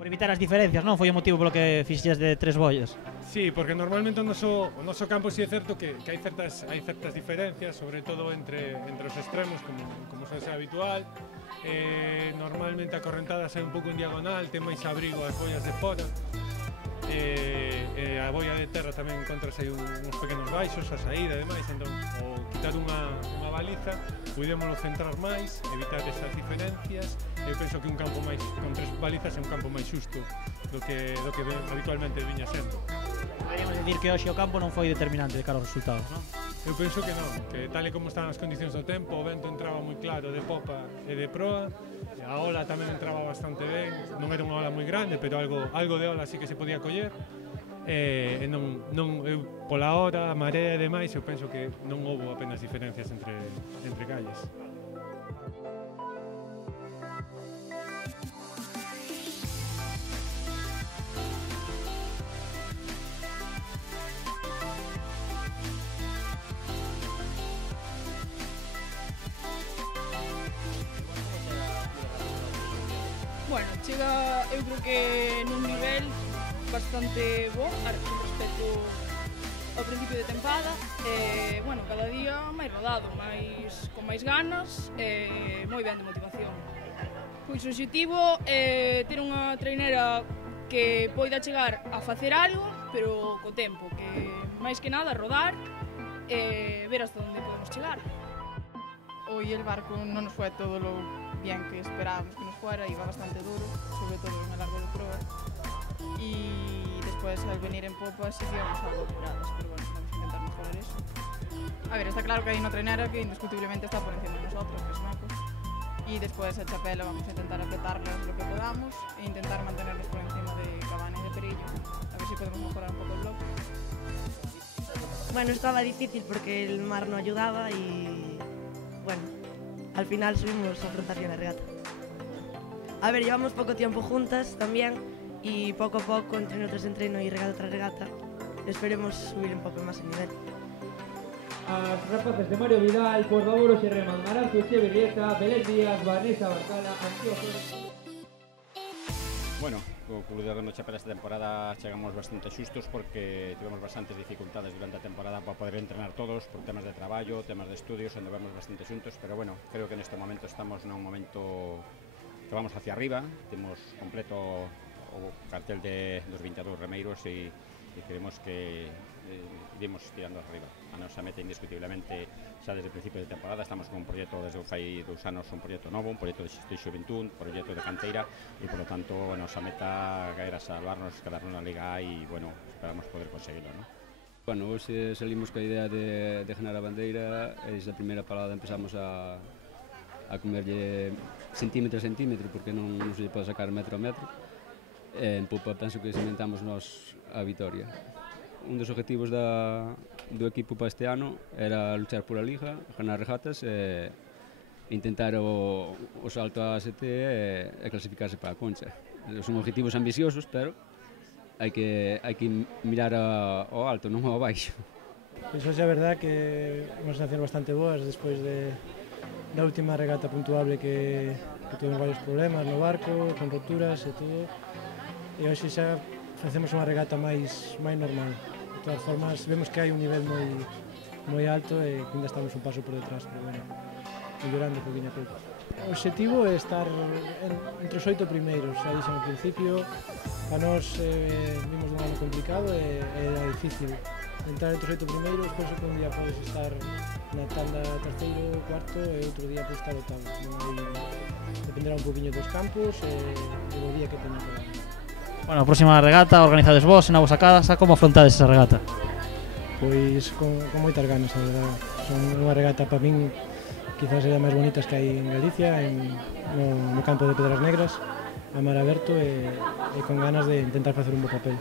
Por evitar as diferencias, non? Foi o motivo polo que fixías de 3 bollas. Sí, porque normalmente o noso campo sí é certo que hai certas diferencias, sobre todo entre os extremos, como suele ser habitual. Normalmente a correntada sai un pouco en diagonal, ten máis abrigo as bollas de fora. A boia de terra tamén encontras aí uns pequenos baixos, a saída e demais, entón, ao quitar unha baliza, podémoslo centrar máis, evitar esas diferencias. Eu penso que un campo máis con 3 balizas é un campo máis xusto do que habitualmente viña sendo. Poderíamos dicir que hoxe o campo non foi determinante de cara aos resultados, non? Eu penso que non, que tal e como están as condicións do tempo, o vento entraba moi claro de popa e de proa, a ola tamén entraba bastante ben, non era unha ola moi grande, pero algo de ola sí que se podía coller. Eu, pola hora, a marea e demais, eu penso que non houve apenas diferencias entre calles. Bueno, chega, eu creo que nun nivel bastante bo respecto ao principio de tempada. Bueno, cada día máis rodado, con máis ganas e moi ben de motivación. Pois o objetivo é ter unha trainera que poida chegar a facer algo, pero co tempo, que máis que nada rodar e ver hasta onde podemos chegar. Hoy el barco no nos fue todo lo bien que esperábamos que nos fuera, iba bastante duro, sobre todo en el largo de proa. Y después al venir en popa sí que íbamos algo apuradas, pero bueno, vamos a intentar mejorar eso. A ver, está claro que hay una trainera que indiscutiblemente está por encima de nosotros, que es Macos. Y después a Chapela vamos a intentar apretarlas lo que podamos e intentar mantenernos por encima de Cabana y de Perillo, a ver si podemos mejorar un poco el bloque. Bueno, estaba difícil porque el mar no ayudaba y bueno, al final subimos a afrontar bien la regata. A ver, llevamos poco tiempo juntas también y poco a poco, entreno tras entreno y regata tras regata, esperemos subir un poco más el nivel. As rapazas de Mario Vidal, por favor, se reman Aranzo Echeverrieta, Belén Díaz, Vanessa Barcala, Antioquia. Bueno, o Club de Remo Chapela esta temporada chegamos bastante xustos porque tivemos bastantes dificultades durante a temporada para poder entrenar todos por temas de traballo, temas de estudios, andamos bastante xuntos, pero bueno, creo que neste momento estamos nun momento que vamos hacia arriba, temos completo o cartel dos 22 remeiros e queremos que iremos tirando arriba. A nosa meta indiscutiblemente xa desde o principio de temporada estamos con un proxecto desde fai 2 anos, un proxecto novo, un proxecto de xuventud, un proxecto de canteira e por lo tanto a nosa meta era salvarnos, quedarnos na Liga A e bueno, esperamos poder conseguirlo, ¿no? Bueno, hoxe salimos coa idea de ganar a bandeira e desde a primeira parada empezamos a comerlle centímetro a centímetro porque non se pode sacar metro a metro. En popa penso que cimentamos nos a vitoria. Un dos objetivos do equipo para este ano era luchar por a Liga, ganar regatas e intentar o salto a AST e clasificarse para a Concha. Son objetivos ambiciosos, pero hai que mirar ao alto, non ao baixo. Pois é verdad que unhas sensacións bastante boas despois da última regata puntuable que tuvemos varios problemas no barco, con roturas e todo. E hoxe xa facemos unha regata máis normal. De todas formas, vemos que hai un nivel moi alto e que ainda estamos un paso por detrás, pero bueno, mellorando poquinho a pouco. O objetivo é estar entre os 8 primeiros, xa dixen ao principio, para nós vimos un ano complicado e era difícil entrar entre os 8 primeiros, penso que un día podes estar na tanda terceiro, cuarto e outro día podes estar octavo. Dependerá un poquinho dos campos e do día que teña que dar. Bueno, a próxima regata organizades vos, na vosa casa, como afrontades esa regata? Pois con moitas ganas, a verdade. Son unha regata para min quizás é das máis bonitas que hai en Galicia, no campo de Pedras Negras, a mar aberto e con ganas de intentar facer un bo papel.